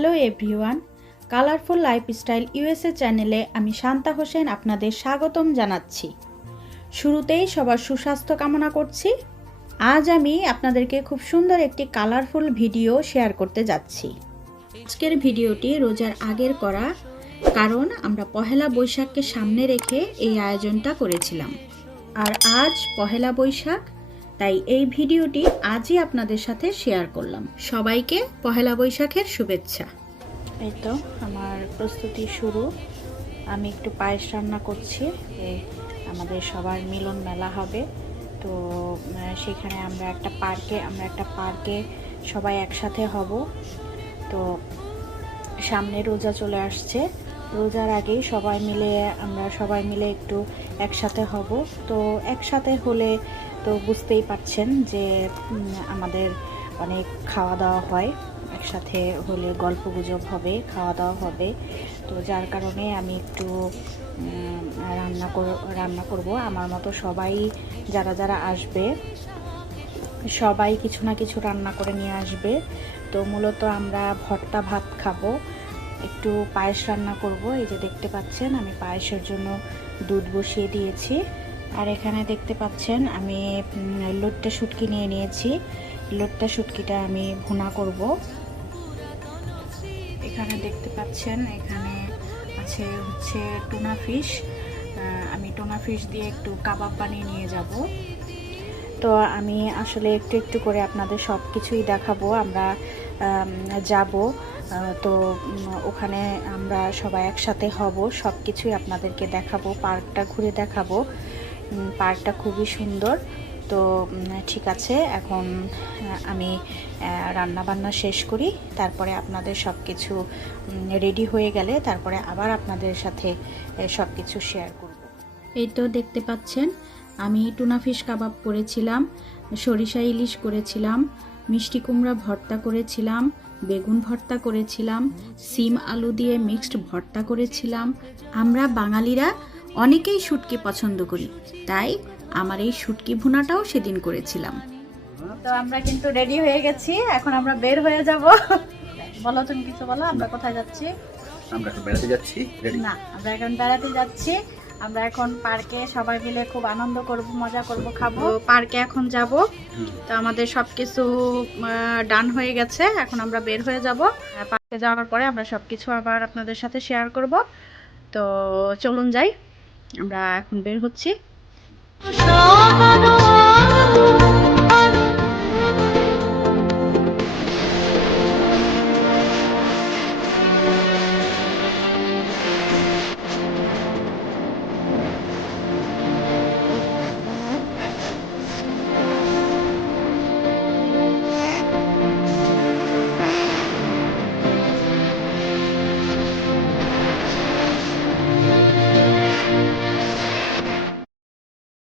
Hello everyone, colourful lifestyle USA চ্যানেলে আমি শান্তা হোসেন আপনাদের স্বাগতম জানাচ্ছি। শুরুতেই সবার সুস্বাস্থ্য কামনা করছি। আজ আমি আপনাদেরকে খুব সুন্দর একটি কালারফুল ভিডিও শেয়ার করতে যাচ্ছি। আজকের ভিডিওটি রোজার আগের করা, কারণ আমরা পহেলা বৈশাখকে সামনে রেখে এই আয়োজনটা করেছিলাম। আর আজ পহেলা বৈশাখ, তাই এই ভিডিওটি আজই আপনাদের সাথে শেয়ার করলাম। সবাইকে পহেলা বৈশাখের শুভেচ্ছা। এই তো আমার প্রস্তুতি শুরু। আমি একটু পায়েস রান্না করছি। আমাদের সবার মিলন মেলা হবে, তো সেখানে আমরা একটা পার্কে সবাই একসাথে হব। তো সামনে রোজা চলে আসছে, রোজার আগেই আমরা সবাই মিলে একটু একসাথে হব। তো একসাথে হলে তো বুঝতেই পারছেন যে আমাদের অনেক খাওয়া দাওয়া হয়, একসাথে হলে গল্পগুজব হবে, খাওয়া দাওয়া হবে। তো যার কারণে আমি একটু রান্না করব। আমার মতো সবাই যারা আসবে সবাই কিছু না কিছু রান্না করে নিয়ে আসবে। তো মূলত আমরা ভর্তা ভাত খাবো, একটু পায়েস রান্না করব। এই যে দেখতে পাচ্ছেন আমি পায়েসের জন্য দুধ বসিয়ে দিয়েছি। আর এখানে দেখতে পাচ্ছেন আমি লট্টা শুটকি নিয়ে নিয়েছি। লট্টা শুটকিটা আমি ভুনা করব। এখানে দেখতে পাচ্ছেন এখানে হচ্ছে টুনা ফিশ। আমি টুনা ফিশ দিয়ে একটু কাবাব বানিয়ে নিয়ে যাব। তো আমি আসলে একটু একটু করে আপনাদের সব কিছুই দেখাবো। আমরা যাব, তো ওখানে আমরা সবাই একসাথে হব, সব কিছুই আপনাদেরকে দেখাবো, পার্কটা ঘুরে দেখাবো। পার্কটা খুবই সুন্দর। তো ঠিক আছে, এখন আমি রান্না বান্না শেষ করি, তারপরে আপনাদের সব কিছু রেডি হয়ে গেলে তারপরে আবার আপনাদের সাথে সব কিছু শেয়ার করব। এই তো দেখতে পাচ্ছেন আমি টুনা ফিশ কাবাব করেছিলাম, সরিষা ইলিশ করেছিলাম, মিষ্টি কুমড়া ভর্তা করেছিলাম, বেগুন ভর্তা করেছিলাম, সিম আলু দিয়ে মিক্সড ভর্তা করেছিলাম। আমরা বাঙালিরা অনেকেই শুটকি পছন্দ করি, তাই আমার এই শুটকি ভুনাটাও সেদিন করেছিলাম। তো আমরা কিন্তু রেডি হয়ে গেছি, এখন আমরা বের হয়ে যাব। বলো, তুমি কিছু বলো। আমরা কোথায় যাচ্ছি? আমরা এখন বেড়াতে যাচ্ছি। না, আমরা এখন বেড়াতে যাচ্ছি। আমরা এখন পার্কে সবাই মিলে খুব আনন্দ করব, মজা করব, খাবো। পার্কে এখন যাব। তো আমাদের সবকিছু ডান হয়ে গেছে, এখন আমরা বের হয়ে যাব। পার্কে যাওয়ার পরে আমরা সবকিছু আবার আপনাদের সাথে শেয়ার করব। তো চলুন যাই, আমরা এখন বের হচ্ছি।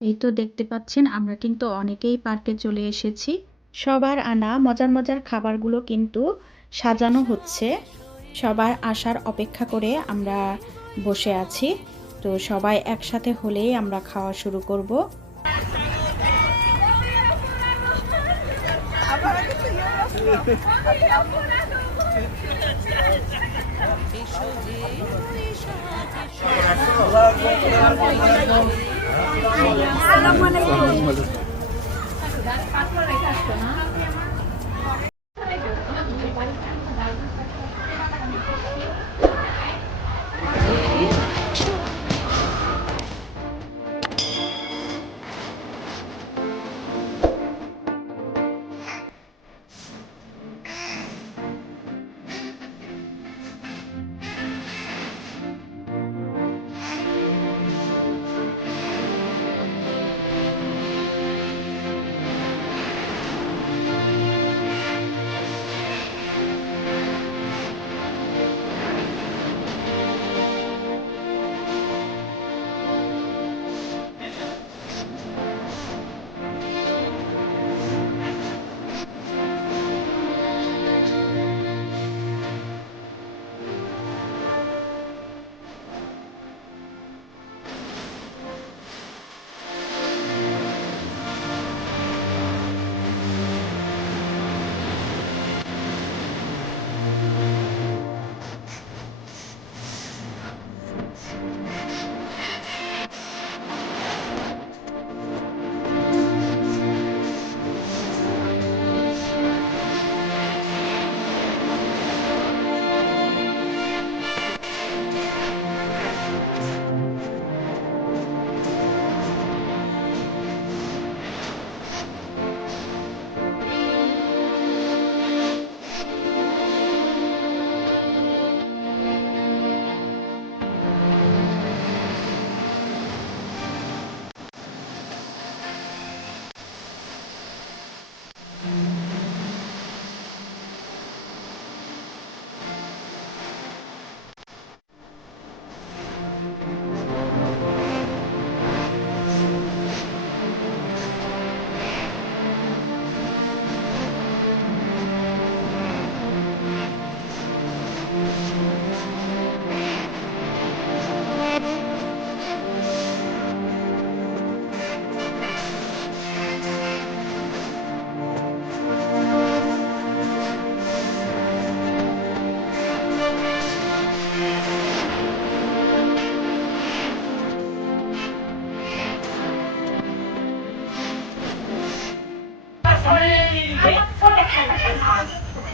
এই তো দেখতে পাচ্ছেন আমরা কিন্তু অনেকেই পার্কে চলে এসেছি। সবার আনা মজার মজার খাবারগুলো কিন্তু সাজানো হচ্ছে। সবার আসার অপেক্ষা করে আমরা বসে আছি। তো সবাই একসাথে হলেই আমরা খাওয়া শুরু করব।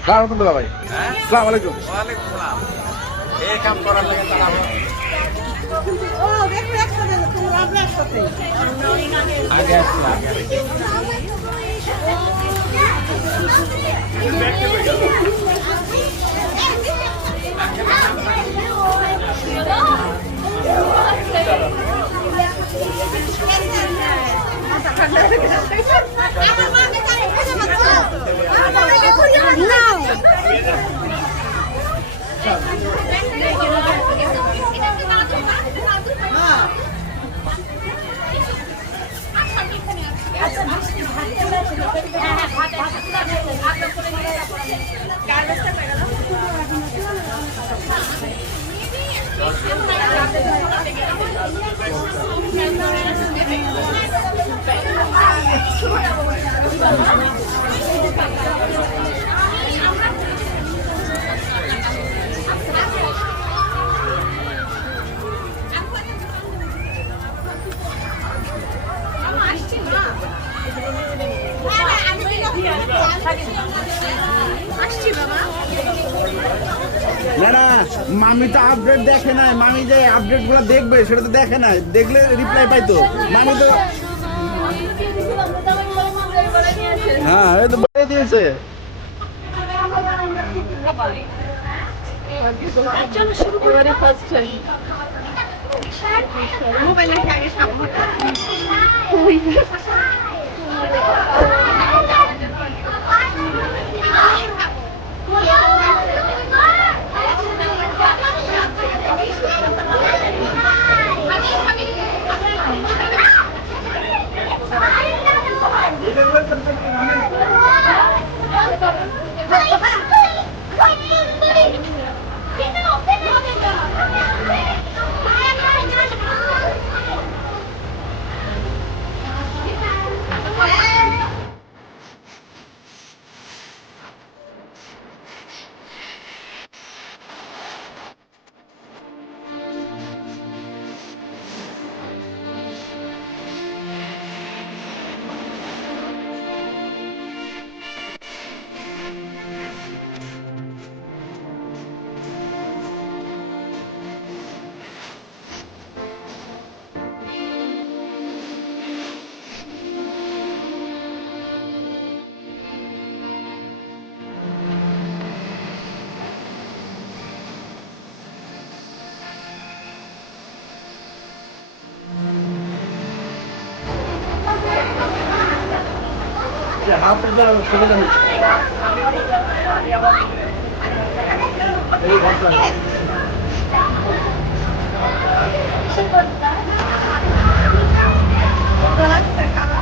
সালাম আলাইকুম ভাই। সালাম আলাইকুম। ওয়ালাইকুম সালাম। এই কাম করার লাগে তারা আগে আসছে না না, মামি তো আপডেট দেখে নাই। মামি যে আপডেট গুলো দেখবে সেটা তো দেখে নাই, দেখলে রিপ্লাই পাইতো। মামি তো হ্যাঁ, এই তো বলে দিয়েছে।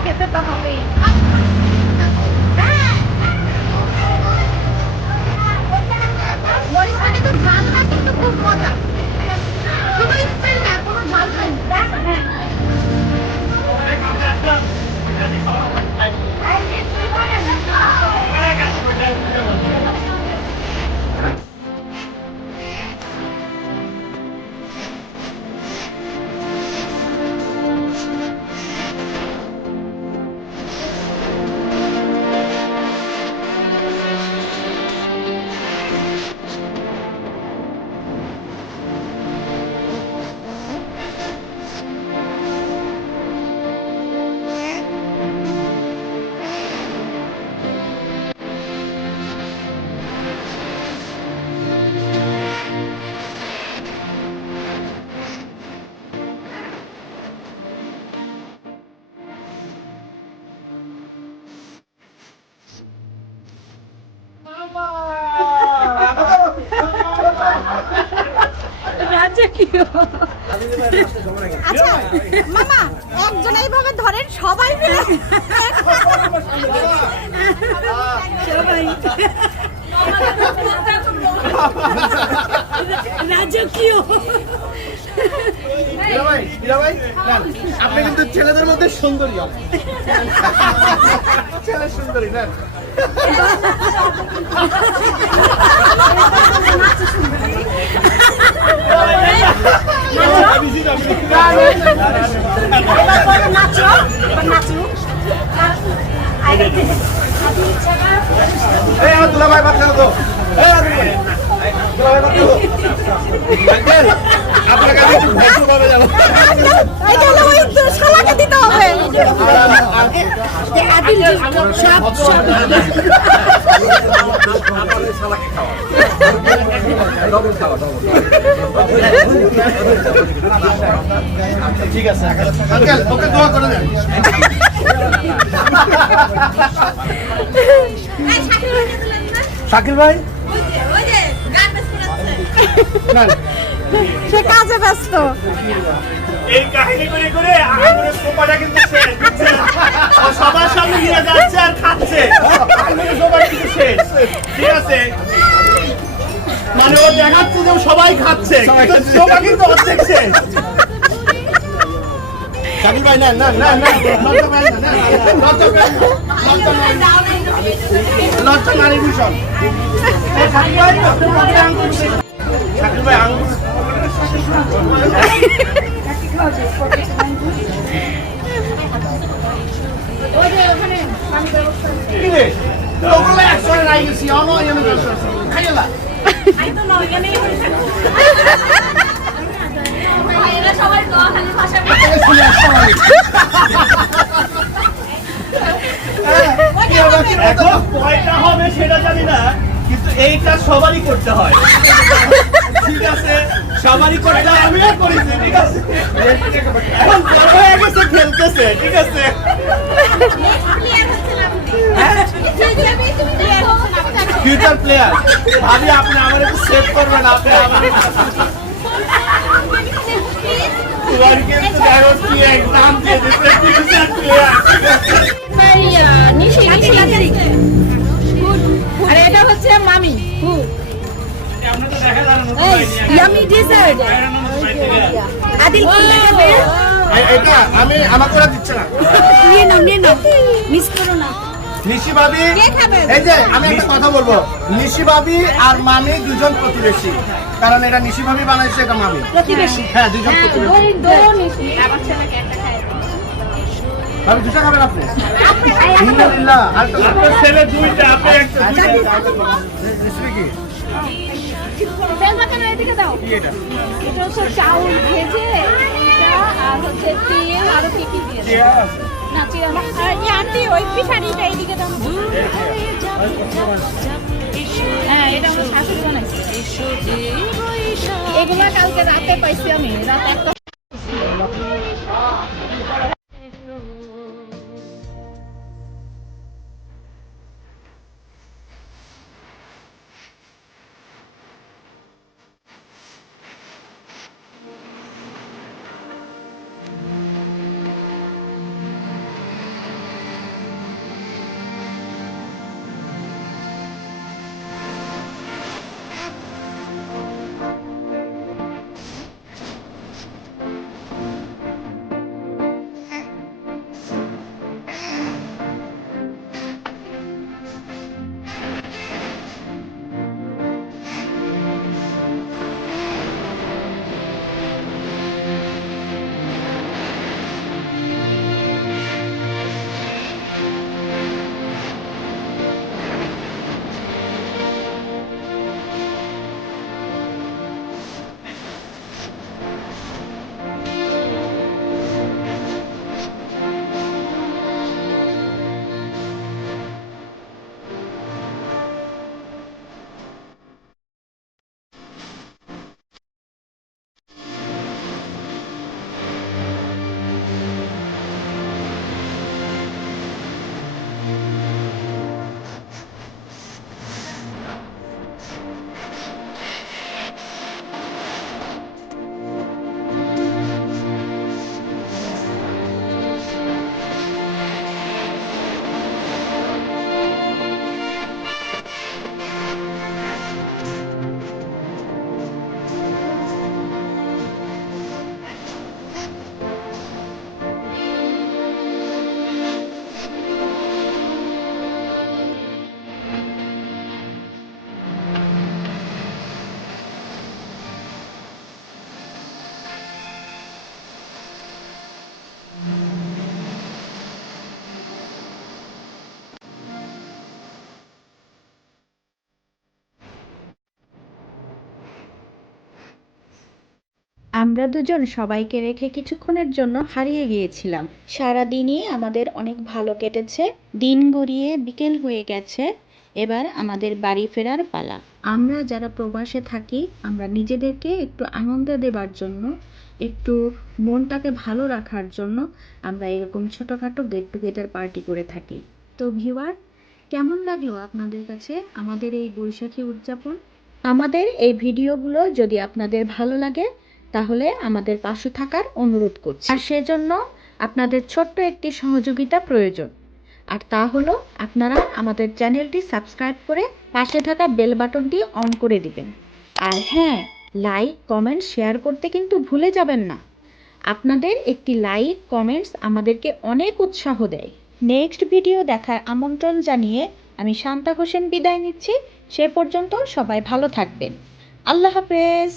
খেতে তো হবেই। মরিচখানে তো ঝাল না, কিন্তু খুব মজা। শুধু স্মেল না, কোনো ঝাল নাই। আচ্ছা মামা, একজন এইভাবে ধরেন, সবাই মিলে সবাই রাজকীয়। আপনি কিন্তু ছেলেদের মধ্যে সুন্দরী, ছেলে সুন্দরী না। নাচো নাচো। ভাই ভাত খেলো তো এই আদিল ভাই দুলা ভাই ভাত খেলো আঙ্কেল আপনার কাছে একটু ভদ্র ভাবে যাবো এটা হলো ওই তো শালাকে দিতে হবে আদিল সব সব আপনাদের শালাকে খাওয়া ডবল খাওয়া ডবল ঠিক আছে আঙ্কেল ওকে দোয়া করে দেন শাকিল ভাই সে কাজে ব্যস্ত এই কাহিনী করে করে আঙুরের সোপাটা কিন্তু শেষ বুঝছেন? ও সবার সামনে নিয়ে যাচ্ছে আর খাচ্ছে আঙুরের সোপাটা কিন্তু শেষ ঠিক আছে মানে ও দেখাচ্ছে যে সবাই খাচ্ছে কিন্তু সোপা কিন্তু অর্ধেক শেষ শাকিল ভাই না না না না লজ্জা ভাই না লজ্জা ভাই লজ্জা নারী ভূষণ শাকিল ভাই শাকিল ভাই আঙ্গুর কি রে লোকগুলো একসঙ্গে রাই গেছি অনো এনে খাইলা এখন কয়টা হবে সেটা জানি না কিন্তু এইটা সবারই করতে হয় ঠিক আছে সবারই করতে হয় আমিও করেছি ঠিক আছে এখন বড় হয়ে গেছে খেলতেছে ঠিক আছে ফিউচার প্লেয়ার ভাবি আপনি আমার একটু সেভ করবেন আপনি আমার তোমার কিন্তু দেখো কি এক্সাম দিয়ে দিচ্ছে ফিউচার প্লেয়ার আর এটা হচ্ছে মামি আমরা তো দেখা জানো না ইয়ামি ডিজার্ট আদিল কি দেবে এটা আমি আমাকে ওরা দিচ্ছে না নিয়ে নাও মিস করো না নিশি ভাবি কে খাবে? এই যে আমি একটা কথা বলবো নিশি ভাবি আর মামি দুজন প্রতিবেশী কারণ এটা নিশি ভাবি বানাইছে এটা মামি প্রতিবেশী হ্যাঁ দুজন প্রতিবেশী আমার ছেলেকে একটা খায় ভাবি দুটা খাবেন আপনি আলহামদুলিল্লাহ আর তো আপনার ছেলে দুইটা আপনি একটা দুইটা রেসিপি কি বেলবা কেন এদিকে দাও এটা হচ্ছে চাউল ভেজে এটা আর হচ্ছে তেল আর কি কি দিয়ে না চিরা আন্টি ওই পিঠারিটা এইদিকে দাও হ্যাঁ এটা আমার শাশুড়ি বানাইছে এগুলা কালকে রাতে পাইছি আমি রাত একটা আমরা দুজন সবাইকে রেখে কিছুক্ষণের জন্য হারিয়ে গিয়েছিলাম। সারাদিনই আমাদের অনেক ভালো কেটেছে। দিন গড়িয়ে বিকেল হয়ে গেছে, এবার আমাদের বাড়ি ফেরার পালা। আমরা যারা প্রবাসে থাকি, আমরা নিজেদেরকে একটু আনন্দ দেবার জন্য, একটু মনটাকে ভালো রাখার জন্য আমরা এরকম ছোটোখাটো গেট টুগেদার পার্টি করে থাকি। তো ভিউয়ার, কেমন লাগলো আপনাদের কাছে আমাদের এই বৈশাখী উদযাপন? আমাদের এই ভিডিওগুলো যদি আপনাদের ভালো লাগে তাহলে আমাদের পাশে থাকার অনুরোধ করছি। আর সেজন্য আপনাদের ছোট্ট একটি সহযোগিতা প্রয়োজন, আর তা হলো আপনারা আমাদের চ্যানেলটি সাবস্ক্রাইব করে পাশে থাকা বেল বাটনটি অন করে দিবেন। আর হ্যাঁ, লাইক কমেন্ট শেয়ার করতে কিন্তু ভুলে যাবেন না। আপনাদের একটি লাইক কমেন্টস আমাদেরকে অনেক উৎসাহ দেয়। নেক্সট ভিডিও দেখার আমন্ত্রণ জানিয়ে আমি শান্তা হোসেন বিদায় নিচ্ছি। সে পর্যন্ত সবাই ভালো থাকবেন। আল্লাহ হাফেজ।